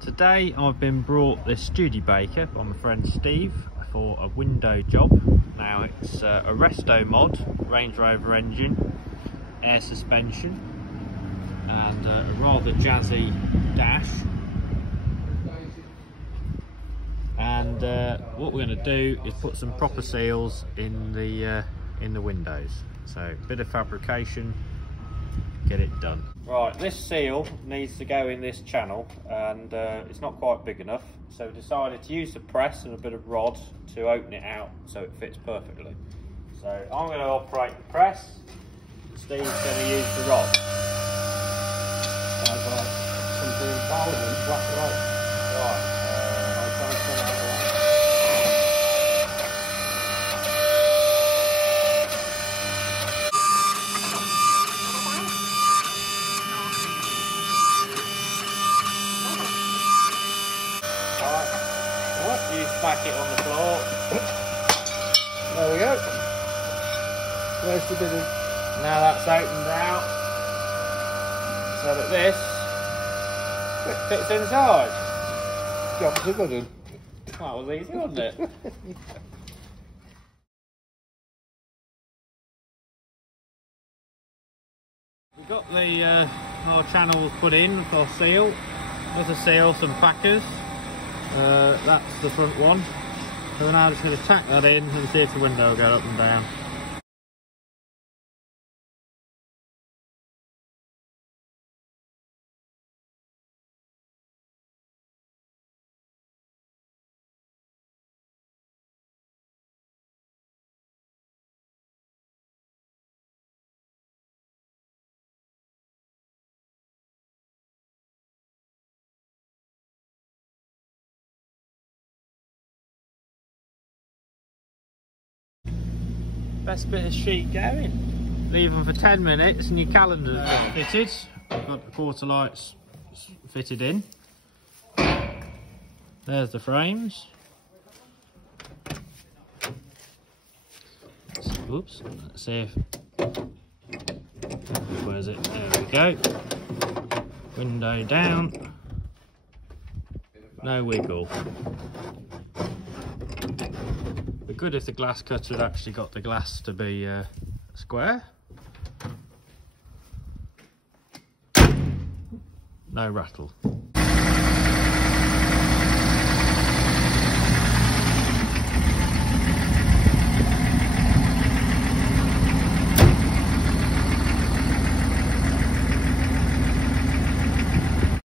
Today I've been brought this Studebaker by my friend Steve for a window job. Now it's a Restomod Range Rover engine, air suspension and a rather jazzy dash. And what we're going to do is put some proper seals in the windows. So a bit of fabrication, get it done. Right, this seal needs to go in this channel and it's not quite big enough, so we decided to use the press and a bit of rod to open it out so it fits perfectly. So I'm going to operate the press, Steve's going to use the rod. Sounds like something in Parliament, black and white. Right, I'll try and turn it out. You smack it on the floor. There we go. Where's the bit of... Now that's opened out so that this fits inside. Job's a good one. That was easy, wasn't it? We've got the our channels put in with our seal. There's a seal, some packers. That's the front one. So we're now just going to tack that in and see if the window will go up and down. Best bit of sheet going. Leave them for 10 minutes and your calendar's fitted. I've got the quarter lights fitted in. There's the frames. Oops, let's see if... Where's it? There we go. Window down. No wiggle. It'd be good if the glass cutter had actually got the glass to be square. No rattle.